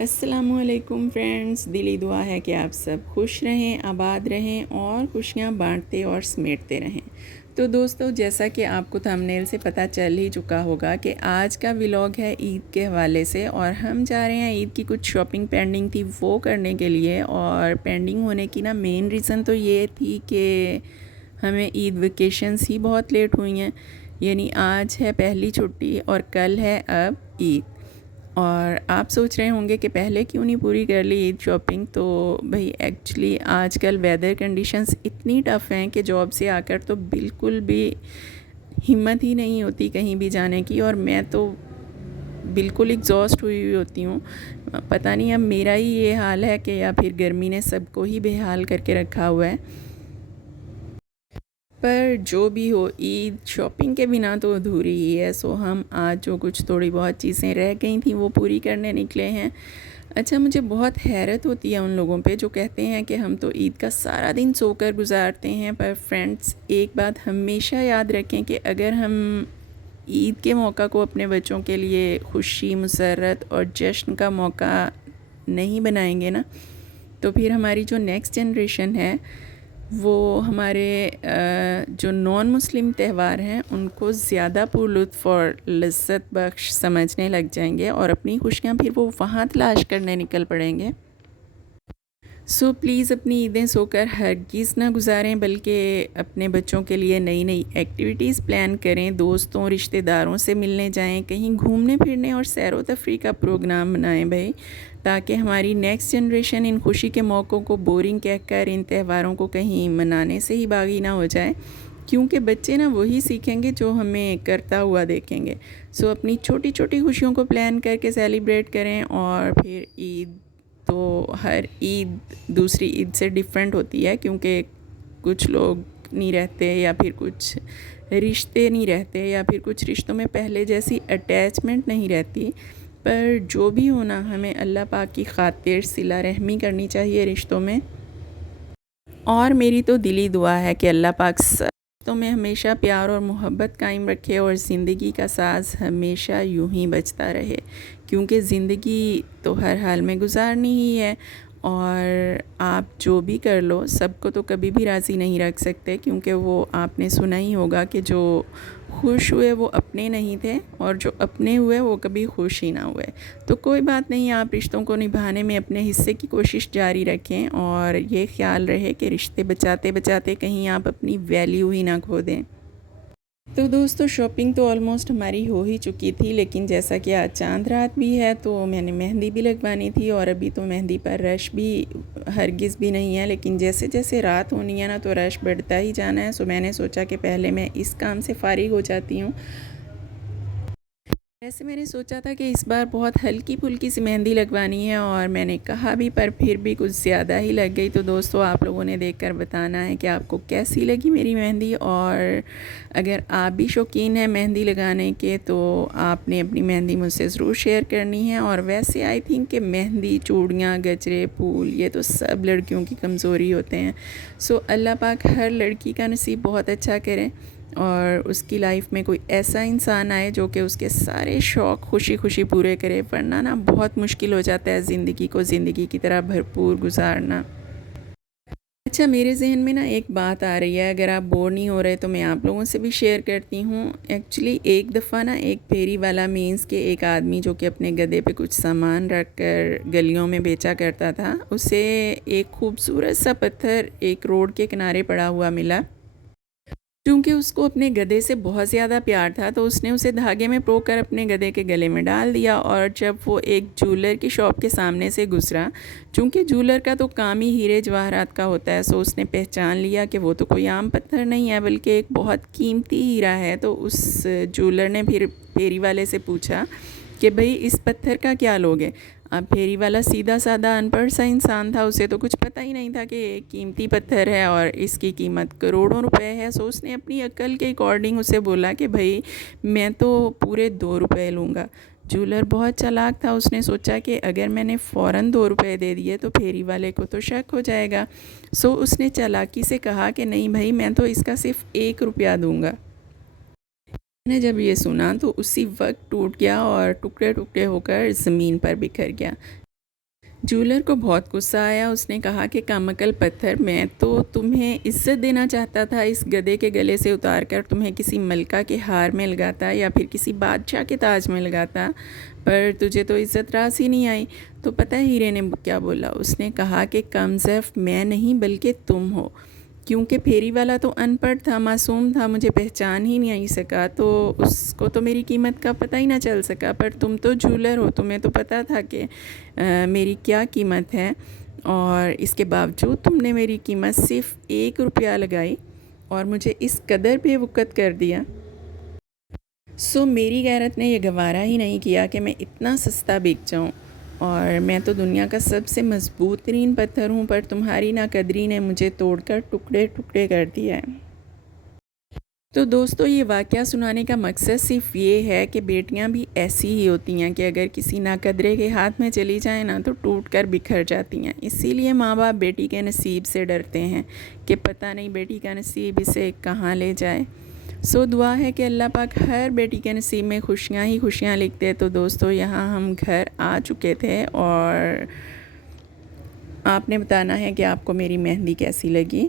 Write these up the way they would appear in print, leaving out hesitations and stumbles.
अस्सलामुअलैकुम फ्रेंड्स, दिली दुआ है कि आप सब खुश रहें, आबाद रहें और खुशियाँ बांटते और समेटते रहें। तो दोस्तों, जैसा कि आपको थंबनेल से पता चल ही चुका होगा कि आज का व्लॉग है ईद के हवाले से और हम जा रहे हैं ईद की कुछ शॉपिंग पेंडिंग थी वो करने के लिए। और पेंडिंग होने की ना मेन रीज़न तो ये थी कि हमें ईद वेकेशंस ही बहुत लेट हुई हैं। यानी आज है पहली छुट्टी और कल है अब ईद। और आप सोच रहे होंगे कि पहले क्यों नहीं पूरी कर ली ईद शॉपिंग। तो भाई एक्चुअली आजकल वेदर कंडीशंस इतनी टफ़ हैं कि जॉब से आकर तो बिल्कुल भी हिम्मत ही नहीं होती कहीं भी जाने की। और मैं तो बिल्कुल एग्जॉस्ट हुई हुई होती हूँ। पता नहीं अब मेरा ही ये हाल है कि या फिर गर्मी ने सबको ही बेहाल करके रखा हुआ है। पर जो भी हो, ईद शॉपिंग के बिना तो अधूरी ही है। सो हम आज जो कुछ थोड़ी बहुत चीज़ें रह गई थी वो पूरी करने निकले हैं। अच्छा, मुझे बहुत हैरत होती है उन लोगों पे जो कहते हैं कि हम तो ईद का सारा दिन सोकर गुजारते हैं। पर फ्रेंड्स, एक बात हमेशा याद रखें कि अगर हम ईद के मौका को अपने बच्चों के लिए खुशी, मुसर्रत और जश्न का मौका नहीं बनाएंगे ना, तो फिर हमारी जो नेक्स्ट जनरेशन है वो हमारे जो नॉन मुस्लिम त्यौहार हैं उनको ज़्यादा पुरलुत्फ़ और लज्जत बख्श समझने लग जाएंगे और अपनी खुशियाँ फिर वो वहाँ तलाश करने निकल पड़ेंगे। सो प्लीज़ अपनी ईदें सोकर हरगिज़ ना गुजारें, बल्कि अपने बच्चों के लिए नई नई एक्टिविटीज़ प्लान करें, दोस्तों रिश्तेदारों से मिलने जाएं, कहीं घूमने फिरने और सैर व तफरी का प्रोग्राम बनाएं भाई, ताकि हमारी नेक्स्ट जनरेशन इन खुशी के मौक़ों को बोरिंग कहकर इन त्यौहारों को कहीं मनाने से ही बागी ना हो जाए। क्योंकि बच्चे ना वही सीखेंगे जो हमें करता हुआ देखेंगे। सो अपनी छोटी छोटी खुशियों को प्लान करके सेलिब्रेट करें। और फिर ईद तो हर ईद दूसरी ईद से डिफरेंट होती है, क्योंकि कुछ लोग नहीं रहते या फिर कुछ रिश्ते नहीं रहते या फिर कुछ रिश्तों में पहले जैसी अटैचमेंट नहीं रहती। पर जो भी होना, हमें अल्लाह पाक की खातिर सिला रहमी करनी चाहिए रिश्तों में। और मेरी तो दिली दुआ है कि अल्लाह पाक रिश्तों में हमेशा प्यार और मोहब्बत कायम रखे और ज़िंदगी का साज़ हमेशा यूं ही बजता रहे, क्योंकि ज़िंदगी तो हर हाल में गुजारनी ही है। और आप जो भी कर लो, सबको तो कभी भी राज़ी नहीं रख सकते, क्योंकि वो आपने सुना ही होगा कि जो खुश हुए वो अपने नहीं थे और जो अपने हुए वो कभी खुश ही ना हुए। तो कोई बात नहीं, आप रिश्तों को निभाने में अपने हिस्से की कोशिश जारी रखें और ये ख्याल रहे कि रिश्ते बचाते बचाते कहीं आप अपनी वैल्यू ही ना खो दें। तो दोस्तों, शॉपिंग तो ऑलमोस्ट हमारी हो ही चुकी थी, लेकिन जैसा कि आज चांद रात भी है तो मैंने मेहंदी भी लगवानी थी। और अभी तो मेहंदी पर रश भी हरगिज़ भी नहीं है, लेकिन जैसे जैसे रात होनी है ना तो रश बढ़ता ही जाना है। सो मैंने सोचा कि पहले मैं इस काम से फ़ारिग हो जाती हूँ। वैसे मैंने सोचा था कि इस बार बहुत हल्की फुल्की सी मेहंदी लगवानी है और मैंने कहा भी, पर फिर भी कुछ ज़्यादा ही लग गई। तो दोस्तों, आप लोगों ने देखकर बताना है कि आपको कैसी लगी मेरी मेहंदी। और अगर आप भी शौकीन हैं मेहंदी लगाने के तो आपने अपनी मेहंदी मुझसे ज़रूर शेयर करनी है। और वैसे आई थिंक कि मेहंदी, चूड़ियाँ, गजरे, फूल, ये तो सब लड़कियों की कमज़ोरी होते हैं। सो अल्लाह पाक हर लड़की का नसीब बहुत अच्छा करें और उसकी लाइफ में कोई ऐसा इंसान आए जो कि उसके सारे शौक़ खुशी खुशी पूरे करे, वरना ना बहुत मुश्किल हो जाता है ज़िंदगी को ज़िंदगी की तरह भरपूर गुजारना। अच्छा, मेरे जहन में ना एक बात आ रही है, अगर आप बोर नहीं हो रहे तो मैं आप लोगों से भी शेयर करती हूँ। एक्चुअली एक दफ़ा ना एक फेरी वाला मीन्स के एक आदमी जो कि अपने गधे पे कुछ सामान रख कर गलियों में बेचा करता था, उसे एक खूबसूरत सा पत्थर एक रोड के किनारे पड़ा हुआ मिला। क्योंकि उसको अपने गधे से बहुत ज़्यादा प्यार था तो उसने उसे धागे में परोकर अपने गधे के गले में डाल दिया। और जब वो एक जूलर की शॉप के सामने से गुजरा, चूँकि जूलर का तो काम ही हीरे जवाहरात का होता है, सो उसने पहचान लिया कि वो तो कोई आम पत्थर नहीं है बल्कि एक बहुत कीमती हीरा है। तो उस जूलर ने फिर फेरी वाले से पूछा कि भाई, इस पत्थर का क्या लोगे। अब फेरी वाला सीधा साधा अनपढ़ सा इंसान था, उसे तो कुछ पता ही नहीं था कि कीमती पत्थर है और इसकी कीमत करोड़ों रुपए है। सो उसने अपनी अक्ल के अकॉर्डिंग उसे बोला कि भाई, मैं तो पूरे 2 रुपए लूँगा। जूलर बहुत चालाक था, उसने सोचा कि अगर मैंने फ़ौरन 2 रुपए दे दिए तो फेरी वाले को तो शक हो जाएगा। सो उसने चालाकी से कहा कि नहीं भाई, मैं तो इसका सिर्फ 1 रुपया दूँगा। ने जब ये सुना तो उसी वक्त टूट गया और टुकड़े टुकड़े होकर ज़मीन पर बिखर गया। जूलर को बहुत गुस्सा आया। उसने कहा कि कामकल पत्थर, मैं तो तुम्हें इज़्ज़त देना चाहता था, इस गधे के गले से उतार कर तुम्हें किसी मलका के हार में लगाता या फिर किसी बादशाह के ताज में लगाता, पर तुझे तो इज़्ज़त रास ही नहीं आई। तो पता है हीरे ने क्या बोला? उसने कहा कि कमज़फ मैं नहीं बल्कि तुम हो, क्योंकि फेरी वाला तो अनपढ़ था, मासूम था, मुझे पहचान ही नहीं सका, तो उसको तो मेरी कीमत का पता ही ना चल सका। पर तुम तो जूलर हो, तुम्हें तो पता था कि मेरी क्या कीमत है, और इसके बावजूद तुमने मेरी कीमत सिर्फ़ 1 रुपया लगाई और मुझे इस कदर बेवकूफ़ कर दिया। मेरी गैरत ने यह गवारा ही नहीं किया कि मैं इतना सस्ता बिक जाऊँ, और मैं तो दुनिया का सबसे मज़बूत तरीन पत्थर हूँ, पर तुम्हारी नाकदरी ने मुझे तोड़कर टुकड़े टुकड़े कर दिया है। तो दोस्तों, ये वाक़या सुनाने का मकसद सिर्फ़ ये है कि बेटियाँ भी ऐसी ही होती हैं कि अगर किसी नाकदरे के हाथ में चली जाएँ ना तो टूट कर बिखर जाती हैं। इसीलिए माँ बाप बेटी के नसीब से डरते हैं कि पता नहीं बेटी का नसीब इसे कहाँ ले जाए। दुआ है कि अल्लाह पाक हर बेटी के नसीब में खुशियाँ ही खुशियाँ लिख दे। तो दोस्तों, यहाँ हम घर आ चुके थे और आपने बताना है कि आपको मेरी मेहंदी कैसी लगी।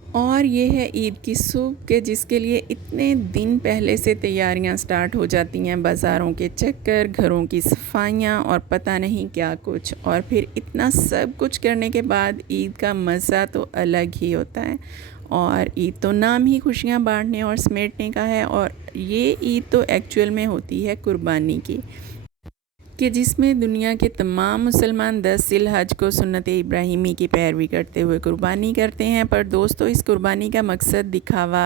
और ये है ईद की सुबह के जिसके लिए इतने दिन पहले से तैयारियां स्टार्ट हो जाती हैं, बाज़ारों के चक्कर, घरों की सफाइयां और पता नहीं क्या कुछ। और फिर इतना सब कुछ करने के बाद ईद का मज़ा तो अलग ही होता है। और ईद तो नाम ही खुशियां बांटने और समेटने का है, और ये ईद तो एक्चुअल में होती है कुर्बानी की, कि जिसमें दुनिया के तमाम मुसलमान 10 ज़िलहज को सुन्नत इब्राहिमी की पैरवी करते हुए कुर्बानी करते हैं। पर दोस्तों, इस कुर्बानी का मकसद दिखावा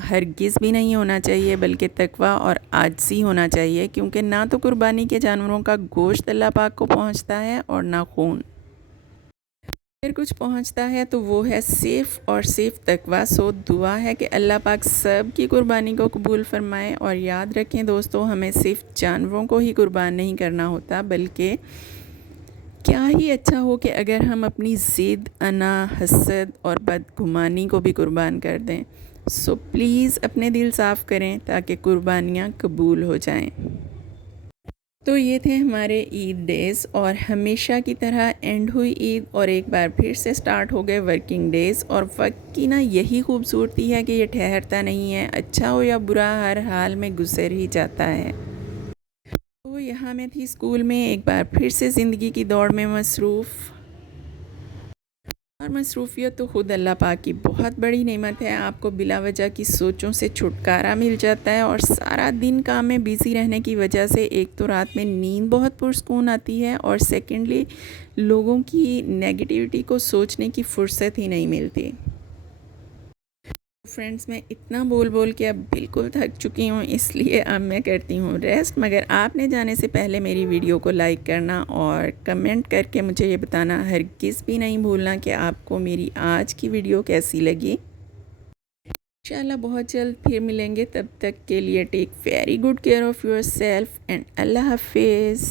हरगिज़ भी नहीं होना चाहिए, बल्कि तकवा और आजिज़ी होना चाहिए, क्योंकि ना तो कुर्बानी के जानवरों का गोश्त अल्लाह पाक को पहुंचता है और ना खून। अगर कुछ पहुंचता है तो वो है सिर्फ़ और सिर्फ तकवा। दुआ है कि अल्लाह पाक सब की कुर्बानी को कबूल फरमाए। और याद रखें दोस्तों, हमें सिर्फ जानवरों को ही कुर्बान नहीं करना होता, बल्कि क्या ही अच्छा हो कि अगर हम अपनी ज़िद, अना, हसद और बदगुमानी को भी कुर्बान कर दें। प्लीज़ अपने दिल साफ़ करें ताकि कुर्बानियाँ कबूल हो जाएं। तो ये थे हमारे ईद डेज़, और हमेशा की तरह एंड हुई ईद और एक बार फिर से स्टार्ट हो गए वर्किंग डेज़। और वक्त की ना यही खूबसूरती है कि ये ठहरता नहीं है, अच्छा हो या बुरा हर हाल में गुजर ही जाता है। तो यहाँ मैं थी स्कूल में, एक बार फिर से ज़िंदगी की दौड़ में मसरूफ़। और मसरूफ़ियत तो ख़ुद अल्लाह पाक की बहुत बड़ी नेमत है। आपको बिला वजह की सोचों से छुटकारा मिल जाता है, और सारा दिन काम में बिज़ी रहने की वजह से एक तो रात में नींद बहुत पुरस्कून आती है, और सेकेंडली लोगों की नेगेटिविटी को सोचने की फ़ुर्सत ही नहीं मिलती। फ्रेंड्स, मैं इतना बोल बोल के अब बिल्कुल थक चुकी हूँ, इसलिए अब मैं करती हूँ रेस्ट। मगर आपने जाने से पहले मेरी वीडियो को लाइक करना और कमेंट करके मुझे ये बताना हरगिज़ भी नहीं भूलना कि आपको मेरी आज की वीडियो कैसी लगी। इंशाल्लाह बहुत जल्द फिर मिलेंगे, तब तक के लिए take very good care of yourself and अल्लाह हाफिज़।